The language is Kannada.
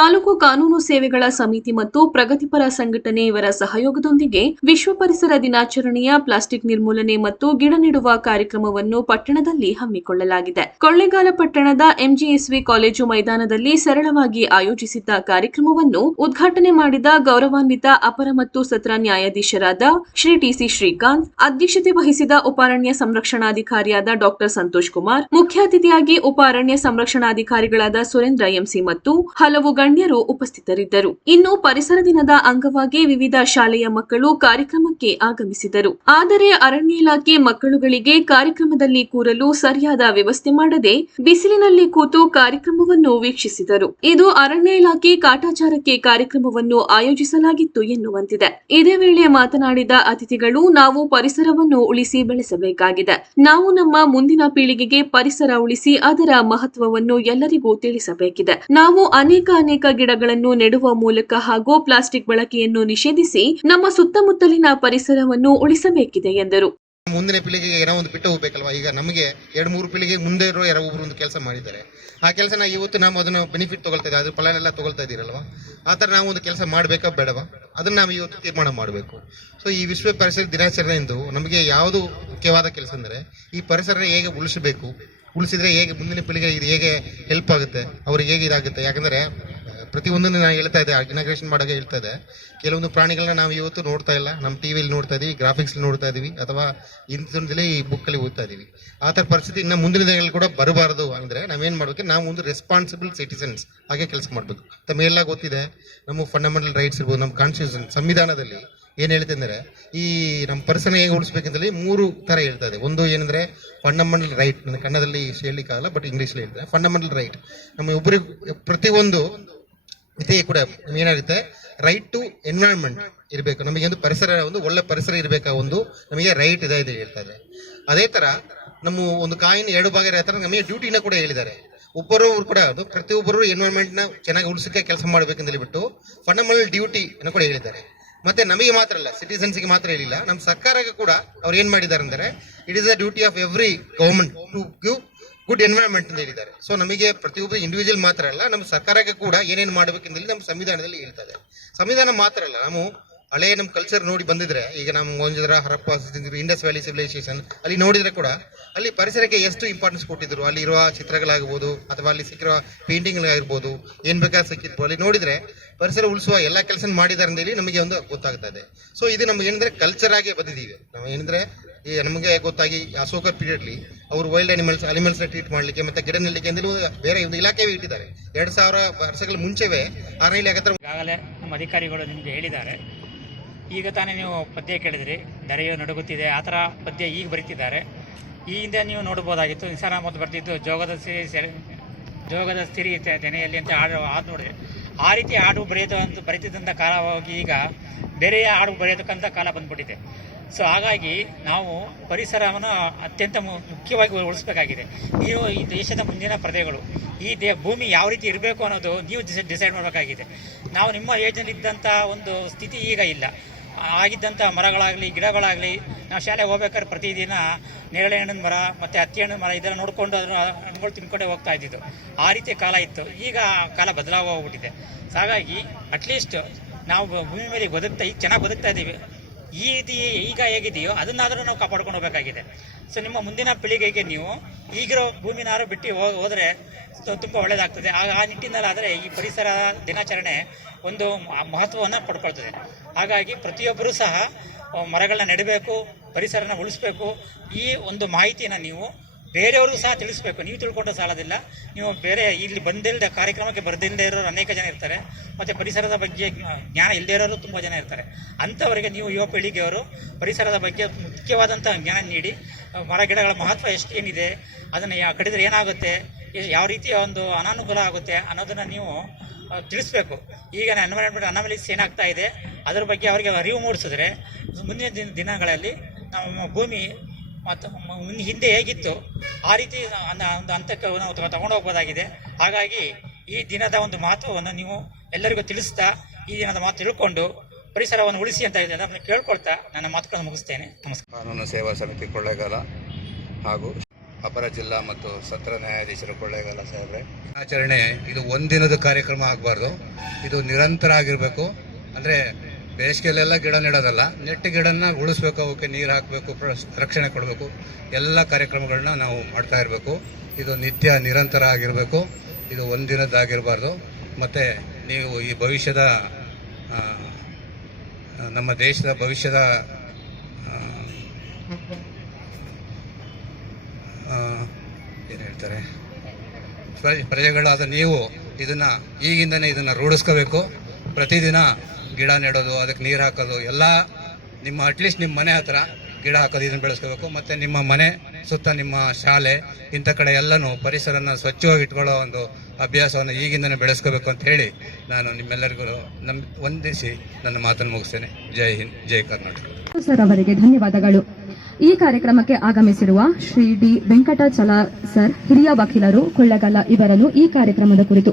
ತಾಲೂಕು ಕಾನೂನು ಸೇವೆಗಳ ಸಮಿತಿ ಮತ್ತು ಪ್ರಗತಿಪರ ಸಂಘಟನೆ ಇವರ ಸಹಯೋಗದೊಂದಿಗೆ ವಿಶ್ವ ಪರಿಸರ ದಿನಾಚರಣೆಯ ಪ್ಲಾಸ್ಟಿಕ್ ನಿರ್ಮೂಲನೆ ಮತ್ತು ಗಿಡ ನೆಡುವ ಕಾರ್ಯಕ್ರಮವನ್ನು ಪಟ್ಟಣದಲ್ಲಿ ಹಮ್ಮಿಕೊಳ್ಳಲಾಗಿದೆ. ಕೊಳ್ಳೇಗಾಲ ಪಟ್ಟಣದ ಎಂಜಿಎಸ್ವಿ ಕಾಲೇಜು ಮೈದಾನದಲ್ಲಿ ಸರಳವಾಗಿ ಆಯೋಜಿಸಿದ್ದ ಕಾರ್ಯಕ್ರಮವನ್ನು ಉದ್ಘಾಟನೆ ಮಾಡಿದ ಗೌರವಾನ್ವಿತ ಅಪರ ಮತ್ತು ಸತ್ರ ನ್ಯಾಯಾಧೀಶರಾದ ಶ್ರೀ ಟಿಸಿ ಶ್ರೀಕಾಂತ್, ಅಧ್ಯಕ್ಷತೆ ವಹಿಸಿದ ಉಪಾರಣ್ಯ ಸಂರಕ್ಷಣಾಧಿಕಾರಿಯಾದ ಡಾಕ್ಟರ್ ಸಂತೋಷ್ ಕುಮಾರ್, ಮುಖ್ಯ ಅತಿಥಿಯಾಗಿ ಉಪಾರಣ್ಯ ಸಂರಕ್ಷಣಾಧಿಕಾರಿಗಳಾದ ಸುರೇಂದ್ರ ಎಂಸಿ ಮತ್ತು ಹಲವು ಗಣ್ಯರು ಉಪಸ್ಥಿತರಿದ್ದರು. ಇನ್ನು ಪರಿಸರ ದಿನದ ಅಂಗವಾಗಿ ವಿವಿಧ ಶಾಲೆಯ ಮಕ್ಕಳು ಕಾರ್ಯಕ್ರಮಕ್ಕೆ ಆಗಮಿಸಿದರು. ಆದರೆ ಅರಣ್ಯ ಇಲಾಖೆ ಮಕ್ಕಳುಗಳಿಗೆ ಕಾರ್ಯಕ್ರಮದಲ್ಲಿ ಕೂರಲು ಸರಿಯಾದ ವ್ಯವಸ್ಥೆ ಮಾಡದೆ ಬಿಸಿಲಿನಲ್ಲಿ ಕೂತು ಕಾರ್ಯಕ್ರಮವನ್ನು ವೀಕ್ಷಿಸಿದರು. ಇದು ಅರಣ್ಯ ಇಲಾಖೆ ಕಾಟಾಚಾರಕ್ಕೆ ಕಾರ್ಯಕ್ರಮವನ್ನು ಆಯೋಜಿಸಲಾಗಿತ್ತು ಎನ್ನುವಂತಿದೆ. ಇದೇ ವೇಳೆ ಮಾತನಾಡಿದ ಅತಿಥಿಗಳು, ನಾವು ಪರಿಸರವನ್ನು ಉಳಿಸಿ ಬೆಳೆಸಬೇಕಾಗಿದೆ. ನಾವು ನಮ್ಮ ಮುಂದಿನ ಪೀಳಿಗೆಗೆ ಪರಿಸರ ಉಳಿಸಿ ಅದರ ಮಹತ್ವವನ್ನು ಎಲ್ಲರಿಗೂ ತಿಳಿಸಬೇಕಿದೆ. ನಾವು ಅನೇಕ ಅನೇಕ ಗಿಡಗಳನ್ನು ನೆಡುವ ಮೂಲಕ ಹಾಗೂ ಪ್ಲಾಸ್ಟಿಕ್ ಬಳಕೆಯನ್ನು ನಿಷೇಧಿಸಿ ನಮ್ಮ ಸುತ್ತಮುತ್ತಲಿನ ಪರಿಸರವನ್ನು ಉಳಿಸಬೇಕಿದೆ ಎಂದರು. ಮುಂದಿನ ಪೀಳಿಗೆಗೆ ಏನೋ ಒಂದು ಬಿಟ್ಟು ಹೋಗ್ಬೇಕಲ್ವಾ ಈಗ ನಮಗೆ ಎರಡು ಮೂರು ಪೀಳಿಗೆ ಮುಂದೆ ಇರೋ ಯಾರೋ ಒಬ್ರು ಒಂದು ಕೆಲಸ ಮಾಡಿದ್ದಾರೆ. ಆ ಕೆಲಸನ ಇವತ್ತು ನಾವು ಅದನ್ನು ಬೆನಿಫಿಟ್ ತಗೊಳ್ತಾ ಇದ್ದೀವಿ. ಅದ್ರ ಫಲನೆಲ್ಲ ತಗೊಳ್ತಾ ಇದ್ದೀರಲ್ವಾ? ಆ ಥರ ನಾವು ಒಂದು ಕೆಲಸ ಮಾಡಬೇಕಾ ಬೇಡವಾ? ಅದನ್ನ ನಾವು ಇವತ್ತು ತೀರ್ಮಾನ ಮಾಡಬೇಕು. ಸೊ ಈ ವಿಶ್ವ ಪರಿಸರ ದಿನಾಚರಣೆಯಿಂದ ನಮಗೆ ಯಾವುದು ಮುಖ್ಯವಾದ ಕೆಲಸ ಅಂದರೆ, ಈ ಪರಿಸರ ಹೇಗೆ ಉಳಿಸಬೇಕು? ಉಳಿಸಿದ್ರೆ ಹೇಗೆ ಮುಂದಿನ ಪೀಳಿಗೆ ಇದು ಹೇಗೆ ಹೆಲ್ಪ್ ಆಗುತ್ತೆ? ಅವ್ರಿಗೆ ಹೇಗೆ ಇದಾಗುತ್ತೆ? ಯಾಕಂದರೆ ಪ್ರತಿಯೊಂದನ್ನು ನಾನು ಹೇಳ್ತಾ ಇದ್ದೆ ಇನಾಗ್ರೇಷನ್ ಮಾಡೋಕೆ ಹೇಳ್ತಾ ಇದ್ದೆ. ಕೆಲವೊಂದು ಪ್ರಾಣಿಗಳನ್ನ ನಾವು ಇವತ್ತು ನೋಡ್ತಾ ಇಲ್ಲ. ನಮ್ಮ ಟಿ ವಿಲಿ ನೋಡ್ತಾ ಇದೀವಿ ಗ್ರಾಫಿಕ್ಸ್ ನೋಡ್ತಾ ಇದೀವಿ, ಅಥವಾ ಇಂಥದ್ರಲ್ಲಿ ಈ ಬುಕ್ಕಲ್ಲಿ ಓದ್ತಾ ಇದೀವಿ. ಆ ಥರ ಪರಿಸ್ಥಿತಿ ಇನ್ನು ಮುಂದಿನ ದಿನಗಳಲ್ಲಿ ಕೂಡ ಬರಬಾರದು ಅಂದರೆ ನಾವೇನು ಮಾಡಬೇಕು? ನಾವು ಒಂದು ರೆಸ್ಪಾನ್ಸಿಬಲ್ ಸಿಟಿಸನ್ಸ್ ಹಾಗೆ ಕೆಲಸ ಮಾಡಬೇಕು. ತಮ್ಮೆಲ್ಲ ಗೊತ್ತಿದೆ. ನಮ್ಮ ಫಂಡಮೆಂಟಲ್ ರೈಟ್ಸ್ ಇರ್ಬೋದು, ನಮ್ಮ ಕಾನ್ಸ್ಟಿಟ್ಯೂಷನ್ ಸಂವಿಧಾನದಲ್ಲಿ ಏನು ಹೇಳ್ತೆ ಅಂದರೆ ಈ ನಮ್ಮ ಪರ್ಸನ್ ಹೇಗೆ ಉಳಿಸ್ಬೇಕಂತೇಳಿ ಮೂರು ಥರ ಹೇಳ್ತಾ ಇದೆ. ಒಂದು ಏನಂದರೆ ಫಂಡಮೆಂಟಲ್ ರೈಟ್ ನನ್ನ ಕನ್ನಡದಲ್ಲಿ ಹೇಳಲಿಕ್ಕಾಗಲ್ಲ ಬಟ್ ಇಂಗ್ಲೀಷಲ್ಲಿ ಹೇಳ್ತಾರೆ ಫಂಡಮೆಂಟಲ್ ರೈಟ್ ನಮ್ಮ ಒಬ್ಬರಿಗೆ ಪ್ರತಿಯೊಂದು ಇದೇ ಕೂಡ ಏನಾಗುತ್ತೆ ರೈಟ್ ಟು ಎನ್ವೈರನ್ಮೆಂಟ್ ಇರಬೇಕು. ನಮಗೆ ಒಂದು ಪರಿಸರ, ಒಂದು ಒಳ್ಳೆ ಪರಿಸರ ಇರಬೇಕಾ ಒಂದು? ನಮಗೆ ರೈಟ್ ಇದೆ ಇದೆ ಹೇಳ್ತಾರೆ ಅದೇ ತರ ನಮ್ಮ ಒಂದು ಕಾಯಿನ ಎರಡು ಭಾಗ ಇರೋ ನಮಗೆ ಡ್ಯೂಟಿನ ಕೂಡ ಹೇಳಿದ್ದಾರೆ. ಒಬ್ಬರವರು ಕೂಡ, ಅದು ಪ್ರತಿಯೊಬ್ಬರು ಎನ್ವೈರ್ಮೆಂಟ್ನ ಚೆನ್ನಾಗಿ ಉಳಿಸಕ್ಕೆ ಕೆಲಸ ಮಾಡ್ಬೇಕಂತ ಹೇಳ್ಬಿಟ್ಟು ಫಂಡಮೆಂಟಲ್ ಡ್ಯೂಟಿ ಅನ್ನು ಕೂಡ ಹೇಳಿದ್ದಾರೆ. ಮತ್ತೆ ನಮಗೆ ಮಾತ್ರ ಅಲ್ಲ ಸಿಟಿಸನ್ಸ್ಗೆ ಮಾತ್ರ ಹೇಳಿಲ್ಲ. ನಮ್ಮ ಸರ್ಕಾರಕ್ಕೆ ಕೂಡ ಅವ್ರು ಏನ್ ಮಾಡಿದ್ದಾರೆ ಅಂದರೆ it is the duty of every government to give good environment ಅಂತ ಹೇಳಿದ್ದಾರೆ. ಸೊ ನಮಗೆ ಪ್ರತಿಯೊಬ್ಬರು ಇಂಡಿವಿಜುವಲ್ ಮಾತ್ರ ಅಲ್ಲ, ನಮ್ಮ ಸರ್ಕಾರಕ್ಕೆ ಕೂಡ ಏನೇನು ಮಾಡಬೇಕು ಅಂತ ನಮ್ಮ ಸಂವಿಧಾನದಲ್ಲಿ ಹೇಳ್ತಾ ಇದೆ ಸಂವಿಧಾನ ಮಾತ್ರ ಅಲ್ಲ, ನಾವು ಹಳೆ ನಮ್ಮ ಕಲ್ಚರ್ ನೋಡಿ ಬಂದಿದ್ರೆ, ಈಗ ನಮ್ಮ Mohenjodaro Harappa Indus valley civilisation ಅಲ್ಲಿ ನೋಡಿದ್ರೆ ಕೂಡ, ಅಲ್ಲಿ ಪರಿಸರಕ್ಕೆ ಎಷ್ಟು ಇಂಪಾರ್ಟೆನ್ಸ್ ಕೊಟ್ಟಿದ್ರು, ಅಲ್ಲಿ ಇರುವ ಚಿತ್ರಗಳಾಗಬಹುದು ಅಥವಾ ಅಲ್ಲಿ ಸಿಕ್ಕಿರುವ ಪೇಂಟಿಂಗ್ಗಳಾಗಿರ್ಬೋದು ಏನ್ ಬೇಕಾದ್ರೆ ಸಿಕ್ಕಿದ್ರು ಅಲ್ಲಿ ನೋಡಿದ್ರೆ ಪರಿಸರ ಉಳಿಸುವ ಎಲ್ಲ ಕೆಲಸ ಮಾಡಿದ್ದಾರೆ ಅಂತ ಹೇಳಿ ನಮಗೆ ಒಂದು ಗೊತ್ತಾಗ್ತಾ ಇದೆ. ಸೊ ಇದು ನಮ್ಗೆ ಏನಂದ್ರೆ ಕಲ್ಚರ್ ಆಗಿ ಬಂದಿದ್ದೀವಿ. ನಾವು ಏನಂದ್ರೆ ಈ ನಮಗೆ ಗೊತ್ತಾಗಿ ಅಶೋಕ ಪೀರಿಯಡ್ಲಿ ಅವರು ವೈಲ್ಡ್ ಅನಿಮಲ್ಸ್ ಅನಿಮಲ್ಸ್ ಟ್ರೀಟ್ ಮಾಡಲಿಕ್ಕೆ ಮತ್ತೆ ಗಿಡ ನೆಲ್ಲಿಕ್ಕೆ ಬೇರೆ ಒಂದು ಇಲಾಖೆವೇ ಇಟ್ಟಿದ್ದಾರೆ. ಎರಡು ಸಾವಿರ ವರ್ಷಗಳ ಮುಂಚೆವೇ ಆ ರೈಲ್ ಯಾಕಂದ್ರೆ ಈಗಾಗಲೇ ನಮ್ಮ ಅಧಿಕಾರಿಗಳು ನಿಮಗೆ ಹೇಳಿದ್ದಾರೆ. ಈಗ ತಾನೇ ನೀವು ಪದ್ಯ ಕೇಳಿದ್ರಿ, ಧರೆಯು ನಡುಗುತ್ತಿದೆ, ಆ ಥರ ಪದ್ಯ ಈಗ ಬರೀತಿದ್ದಾರೆ. ಈ ಹಿಂದೆ ನೀವು ನೋಡ್ಬೋದಾಗಿತ್ತು, ನಿಸಾರ ಮತ್ತು ಬರ್ತಿದ್ದು ಜೋಗದ ಸಿರಿ ಜೋಗದ ತೆ- ತೆನೆಯಲ್ಲಿ ಅಂತ ಹಾಡು ಹಾಡು ನೋಡಿದೆ. ಆ ರೀತಿ ಹಾಡು ಬರೆಯುತ್ತ ಬರೀತಿದ್ದಂಥ ಕಾಲವಾಗಿ ಈಗ ಬೇರೆಯ ಹಾಡು ಬರೆಯೋದಕ್ಕಂಥ ಕಾಲ ಬಂದ್ಬಿಟ್ಟಿದೆ. ಸೊ ಹಾಗಾಗಿ ನಾವು ಪರಿಸರವನ್ನು ಅತ್ಯಂತ ಮುಖ್ಯವಾಗಿ ಉಳಿಸ್ಬೇಕಾಗಿದೆ. ನೀವು ಈ ದೇಶದ ಮುಂದಿನ ಪ್ರಜೆಗಳು, ಈ ದೇ, ಭೂಮಿ ಯಾವ ರೀತಿ ಇರಬೇಕು ಅನ್ನೋದು ನೀವು ಡಿಸೈಡ್ ಮಾಡಬೇಕಾಗಿದೆ. ನಾವು ನಿಮ್ಮ ಏಜ್ನಲ್ಲಿದ್ದಂಥ ಒಂದು ಸ್ಥಿತಿ ಈಗ ಇಲ್ಲ. ಆಗಿದ್ದಂಥ ಮರಗಳಾಗಲಿ, ಗಿಡಗಳಾಗಲಿ, ನಾವು ಶಾಲೆಗೆ ಹೋಗ್ಬೇಕಾದ್ರೆ ಪ್ರತಿದಿನ ನೇರಳೆ ಹಣ್ಣಿನ ಮರ ಮತ್ತು ಹತ್ತಿ ಹಣ್ಣಿನ ಮರ ಇದೆಲ್ಲ ನೋಡಿಕೊಂಡು ಅದನ್ನು ಹಣ್ಣುಗಳು ತಿನ್ಕೊಂಡೆ ಹೋಗ್ತಾ ಇದ್ದಿದ್ದು. ಆ ರೀತಿ ಕಾಲ ಇತ್ತು. ಈಗ ಕಾಲ ಬದಲಾವ ಹೋಗ್ಬಿಟ್ಟಿದೆ. ಹಾಗಾಗಿ ಅಟ್ಲೀಸ್ಟ್ ನಾವು ಭೂಮಿ ಮೇಲೆ ಬದುಕ್ತಾ ಈಗ ಚೆನ್ನಾಗಿ ಬದುಕ್ತಾ ಇದ್ದೀವಿ. ಈ ರೀತಿ ಈಗ ಹೇಗಿದೆಯೋ ಅದನ್ನಾದರೂ ನಾವು ಕಾಪಾಡ್ಕೊಂಡು ಹೋಗಬೇಕಾಗಿದೆ. ಸೊ ನಿಮ್ಮ ಮುಂದಿನ ಪೀಳಿಗೆಗೆ ನೀವು ಈಗಿರೋ ಭೂಮಿನಾರು ಬಿಟ್ಟು ಹೋದರೆ ತುಂಬ ಒಳ್ಳೆಯದಾಗ್ತದೆ ಆಗ ಆ ನಿಟ್ಟಿನಲ್ಲಾದರೆ ಈ ಪರಿಸರ ದಿನಾಚರಣೆ ಒಂದು ಮಹತ್ವವನ್ನು ಪಡ್ಕೊಳ್ತದೆ. ಹಾಗಾಗಿ ಪ್ರತಿಯೊಬ್ಬರೂ ಸಹ, ಮರಗಳನ್ನ ನೆಡಬೇಕು, ಪರಿಸರನ ಉಳಿಸ್ಬೇಕು. ಈ ಒಂದು ಮಾಹಿತಿಯನ್ನು ನೀವು ಬೇರೆಯವರು ಸಹ ತಿಳಿಸ್ಬೇಕು. ನೀವು ತಿಳ್ಕೊಂಡ್ರೆ ಸಾಲದಿಲ್ಲ. ನೀವು ಬೇರೆ ಇಲ್ಲಿ ಬಂದಿಲ್ಲದೆ ಕಾರ್ಯಕ್ರಮಕ್ಕೆ ಬರ್ದಿಲ್ಲದೆ ಇರೋರು ಅನೇಕ ಜನ ಇರ್ತಾರೆ. ಮತ್ತು ಪರಿಸರದ ಬಗ್ಗೆ ಜ್ಞಾನ ಇಲ್ಲದೇ ಇರೋರು ತುಂಬ ಜನ ಇರ್ತಾರೆ. ಅಂಥವರಿಗೆ ನೀವು ಯುವ ಪೀಳಿಗೆಯವರು ಪರಿಸರದ ಬಗ್ಗೆ ಮುಖ್ಯವಾದಂಥ ಜ್ಞಾನ ನೀಡಿ ಮರ ಗಿಡಗಳ ಮಹತ್ವ ಎಷ್ಟು ಏನಿದೆ ಅದನ್ನು ಯಾ, ಕಡಿದ್ರೆ ಏನಾಗುತ್ತೆ ಯಾವ ರೀತಿಯ ಒಂದು ಅನಾನುಕೂಲ ಆಗುತ್ತೆ ಅನ್ನೋದನ್ನು ನೀವು ತಿಳಿಸ್ಬೇಕು. ಈಗ ಎನ್ವೈರನ್ಮೆಂಟ್ ಅನಾಮಲೀಸ್ ಏನಾಗ್ತಾ ಇದೆ, ಅದರ ಬಗ್ಗೆ ಅವರಿಗೆ ಅರಿವು ಮೂಡಿಸಿದ್ರೆ, ಮುಂದಿನ ದಿನ, ದಿನಗಳಲ್ಲಿ ನಮ್ಮ ಭೂಮಿ ಮತ್ತು ಹಿಂದೆ ಹೇಗಿತ್ತು ಆ ರೀತಿ ಒಂದು ಹಂತಕ್ಕೆ ನಾವು ತಗ- ತಗೊಂಡು ಹೋಗ್ಬೋದಾಗಿದೆ ಹಾಗಾಗಿ ಈ ದಿನದ ಒಂದು ಮಹತ್ವವನ್ನು ನೀವು ಎಲ್ಲರಿಗೂ ತಿಳಿಸ್ತಾ ಈ ದಿನದ ಮಾತು ತಿಳ್ಕೊಂಡು ಪರಿಸರವನ್ನು ಉಳಿಸಿ ಅಂತ ಇದೆ ಅದನ್ನು ಕೇಳ್ಕೊಳ್ತಾ ನನ್ನ ಮಾತುಗಳನ್ನು ಮುಗಿಸ್ತೇನೆ. ನಮಸ್ಕಾರ. ಕಾನೂನು ಸೇವಾ ಸಮಿತಿ ಕೊಳ್ಳೇಗಾಲ ಹಾಗೂ ಅಪರ ಜಿಲ್ಲಾ ಮತ್ತು ಸತ್ರ ನ್ಯಾಯಾಧೀಶರು ಕೊಳ್ಳೇಗಾಲ ಸಾಹೇಬ್ರೆ. ಆಚರಣೆ ಇದು ಒಂದಿನದ ಕಾರ್ಯಕ್ರಮ ಆಗಬಾರ್ದು. ಇದು ನಿರಂತರ ಆಗಿರಬೇಕು. ಅಂದರೆ ಬೇಸಿಗೆಯಲ್ಲೆಲ್ಲ ಗಿಡ ನೆಡೋದಲ್ಲ, ನೆಟ್ಟು ಗಿಡನ ಉಳಿಸ್ಬೇಕು, ಅವಕ್ಕೆ ನೀರು ಹಾಕಬೇಕು ರಕ್ಷಣೆ ಕೊಡಬೇಕು. ಎಲ್ಲ ಕಾರ್ಯಕ್ರಮಗಳನ್ನ ನಾವು ಮಾಡ್ತಾ ಇರಬೇಕು. ಇದು ನಿತ್ಯ ನಿರಂತರ ಆಗಿರಬೇಕು. ಇದು ಒಂದಿನದ್ದಾಗಿರಬಾರ್ದು. ಮತ್ತು ನೀವು ಈ ಭವಿಷ್ಯದ ನಮ್ಮ ದೇಶದ ಭವಿಷ್ಯದ ಏನು ಹೇಳ್ತಾರೆ? ಪ್ರಜೆಗಳಾದ ನೀವು ಇದನ್ನು ಈಗಿಂದನೇ ಇದನ್ನು ರೂಢಿಸ್ಕೋಬೇಕು. ಪ್ರತಿದಿನ ಗಿಡ ನೆಡೋದು, ಅದಕ್ಕೆ ನೀರು ಹಾಕೋದು, ಎಲ್ಲ ನಿಮ್ಮ ಅಟ್ಲೀಸ್ಟ್ ನಿಮ್ಮ ಮನೆ ಹತ್ರ ಗಿಡ ಹಾಕೋದು, ಇದನ್ನ ಬೆಳೆಸ್ಕೋಬೇಕು. ಮತ್ತು ನಿಮ್ಮ ಮನೆ ಸುತ್ತ ನಿಮ್ಮ ಶಾಲೆ, ಇಂಥ ಕಡೆ ಎಲ್ಲನೂ ಪರಿಸರನ ಸ್ವಚ್ಛವಾಗಿ ಇಟ್ಕೊಳ್ಳೋ ಒಂದು ಅಭ್ಯಾಸವನ್ನು ಈಗಿಂದನೇ ಬೆಳೆಸ್ಕೋಬೇಕು ಅಂತ ಹೇಳಿ ನಾನು ನಿಮ್ಮೆಲ್ಲರಿಗೂ ನಮ್ಮ ವಂದಿಸಿ ನನ್ನ ಮಾತನ್ನು ಮುಗಿಸ್ತೇನೆ. ಜೈ ಹಿಂದ್, ಜೈ ಕರ್ನಾಟಕ. ಸರ್ ಅವರಿಗೆ ಧನ್ಯವಾದಗಳು. ಈ ಕಾರ್ಯಕ್ರಮಕ್ಕೆ ಆಗಮಿಸಿರುವ ಶ್ರೀ ಡಿ ವೆಂಕಟಾಚಲ ಸರ್, ಹಿರಿಯ ವಕೀಲರು, ಕೊಳ್ಳಗಲ ಇವರನ್ನು ಈ ಕಾರ್ಯಕ್ರಮದ ಕುರಿತು